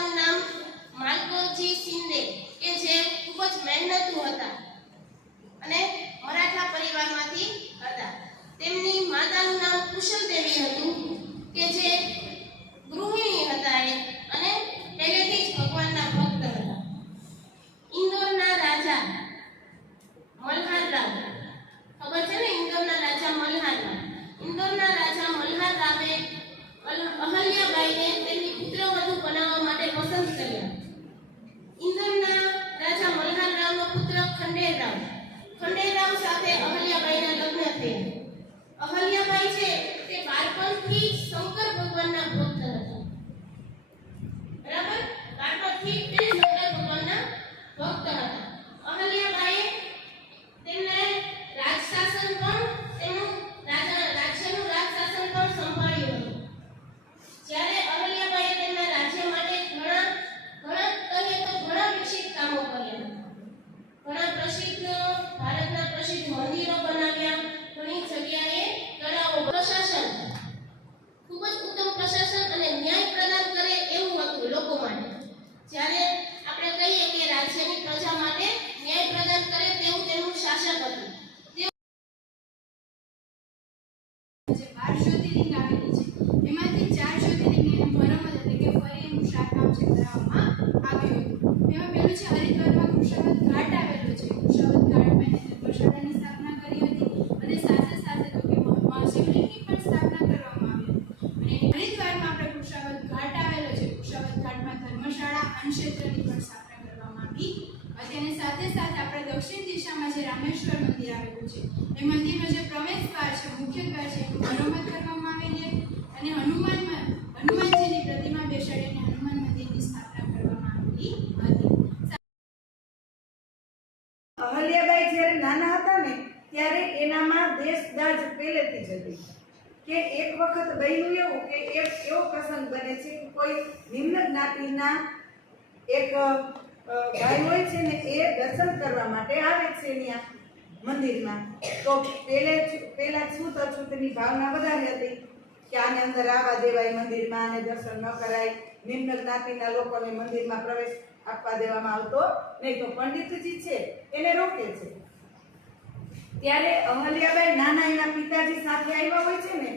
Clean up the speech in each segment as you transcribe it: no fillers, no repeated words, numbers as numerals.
પિતાનું નામ માલકોજી શિંદે કે જે ખૂબ જ મહેનતુ હતા અને મરાઠા પરિવારમાંથી હતા. તેમની માતાનું નામ કુશલદેવી હતું કે જે ગૃહિણી હતા અને પહેલેથી જ ભગવાનના ભક્ત હતા. ઇન્દોરના રાજા મલ્હારરાવ, ખબર છે ને ઇન્દોરના રાજા મલ્હારરાવ. ઇન્દોરના રાજા મલ્હારરાવે અહલ્યાબાઈને તેમની પુત્રવધુ બનાવવા માટે પસંદ કર્યા. ઇન્દોરના રાજા મલ્હારરાવનો પુત્ર ખંડેરાવ સાથે અહલ્યાબાઈના લગ્ન થયા. અહલ્યાબાઈ છે તે બાળપણથી શંકર ભગવાનના ભક્ત હતા. બરાબર, બાળપણથી તે શંકર ભગવાનના ભક્ત હતા. અહલ્યાબાઈએ તેમને રાજશાસન પણ તેમનું રાજ્યનું રાજશાસન પણ સંભાળ્યું હતું. જ્યારે અહલ્યાબાઈએ તેમના રાજ્ય માટે ઘણા વિકસિત કામો કર્યા. ઘણા પ્રસિદ્ધ ભારતના પ્રસિદ્ધ મંદિરો બનાવ્યા. ઘણી જગ્યાએ તળાવો. પ્રશાસન ખૂબ જ ઉત્તમ પ્રશાસન અને ન્યાય પ્રદાન કરે એવું હતું લોકો માટે. જ્યારે આપણે કહીએ કે રાજ્યની પ્રજા માટે ન્યાય પ્રદાન કરે તેવું તેમનું શાસક હતું. જે 12 જ્યોતિર્લિંગ આવેલી છે એમાંથી 4 જ્યોતિર્લિંગની મરમત એટલે કે ફરી એનું શાકામ છે કરાવવામાં આવ્યું હતું. એમાં પહેલું છે હરિદ્વારમાં કુશાવત ઘાટ આવેલો છે. કુશાવત ઘાટમાં ધર્મશાળાની સ્થાપના કરી હતી અને સાથે સાથે તો કે શિવલિંગની પણ સ્થાપના કરવામાં આવી હતી. અને હરિદ્વારમાં આપણે કુશાવત ઘાટ આવેલો છે. કુશાવત ઘાટમાં ધર્મશાળા અન્નક્ષેત્રની પણ સ્થાપના કરવામાં આવી હતી. અને સાથે સાથે આપણે દક્ષિણ દિશામાં જે રામેશ્વર મંદિર આવેલું છે એ મંદિરનો જે પ્રવેશ દ્વાર છે, મુખ્ય દ્વાર છે, એનું મરમત કરવામાં આવેલી અને હનુમાનજીની પ્રતિમા બેસાડીને હનુમાન મંદિરની સ્થાપના કરવામાં આવેલી હતી. અહલ્યાબાઈ જ્યારે નાના હતા ને ત્યારે એનામાં દેશદાજ પહેલેથી જ હતી કે એક વખત બન્યું એવું કે એક એવો પ્રસંગ બને છે કે કોઈ નિમ્ન જ્ઞાતિના એક ભાઈ હોય છે ને એ દર્શન કરવા માટે આવે છે ત્યાં મંદિરમાં. તો પહેલા છૂત અછૂતની ભાવના વધારે હતી કે આને અંદર આવવા દેવાય મંદિરમાં, આને દર્શન ન કરાય, નિમ્ન જ્ઞાતિના લોકોને મંદિરમાં પ્રવેશ આપવા દેવામાં આવતો નહીં. તો પંડિતજી છે એને રોકે છે. ત્યારે અહલ્યાબાઈ નાના એના પિતાજી સાથે આવ્યા હોય છે ને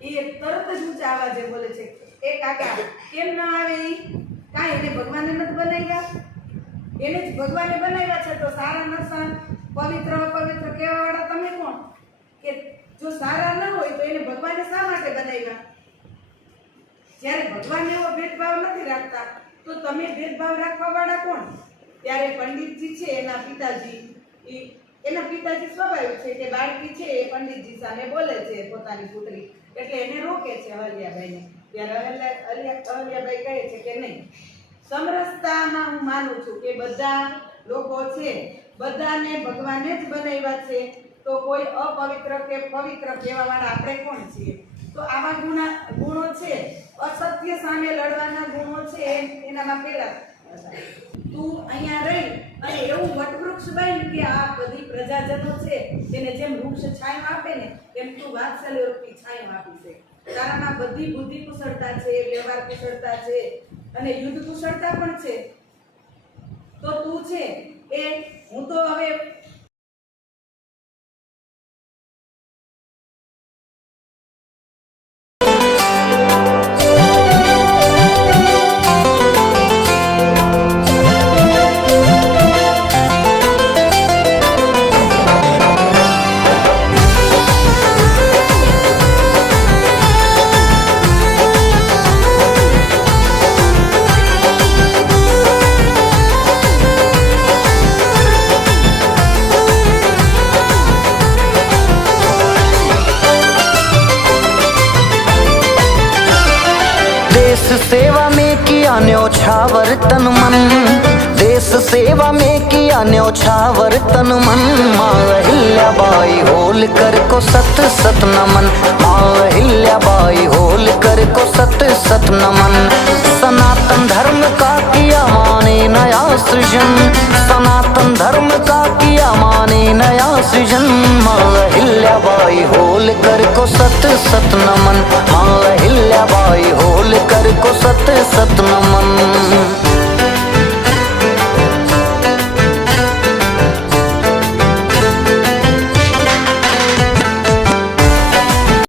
એ તરત જ ઊંચા અવાજે બોલે છે, એ કાકા કેમ ન આવે? કાંઈ એને ભગવાને નથી બનાવ્યા? એને જ ભગવાને બનાવ્યા છે. તો સારા નસા પવિત્ર અપવિત્ર કહેવાવાળા તમે કોણ? કે જો સારા ન હોય તો એને ભગવાને શા માટે બનાવ્યા? જ્યારે ભગવાન એવો ભેદભાવ નથી રાખતા તો તમે ભેદભાવ રાખવા વાળા કોણ? ત્યારે પંડિતજી છે એના પિતાજી સ્વાભાવિક છે કે બાળકી છે એ પંડિતજી સામે બોલે છે પોતાની પુત્રી, એટલે એને રોકે છે અહલ્યાબાઈને. ત્યારે અહલ્યાબાઈ કહે છે કે નહીં, સમરસતામાં હું માનું છું કે બધા લોકો છે બધાને ભગવાને જ બનાવ્યા છે. તો કોઈ અપવિત્ર કે પવિત્ર કહેવા વાળા આપણે કોણ છીએ? તો આવા ગુણો છે, અસત્ય સામે લડવાના ગુણો છે એનામાં પહેલા તું અહીંયા રહી અને એવું વટવૃક્ષ બન કે આ બધી પ્રજાજનો છે તેને જેમ વૃક્ષ છાંયો આપે ને તેમ તું વાત્સલ્ય રૂપી છાંયો આપી છે. તારામાં બધી બુદ્ધિ કુશળતા છે, વ્યવહાર કુશળતા છે અને યુદ્ધ કુશળતા પણ છે. તો તું છે એ હું તો હવે सेवा में किया न्योछावर तन मन, देश सेवा में किया न्योछावर तन मन। माँ अहिल्याबाई होलकर को सत सत नमन, माँ अहिल्याबाई होलकर को सत सत नमन। सनातन धर्म का किया माने नया सृजन, सनातन धर्म का किया माने नया सृजन। माँ अहिल्याबाई होलकर को सत सत नमन, माँ अहिल्याबाई होलकर को सत सत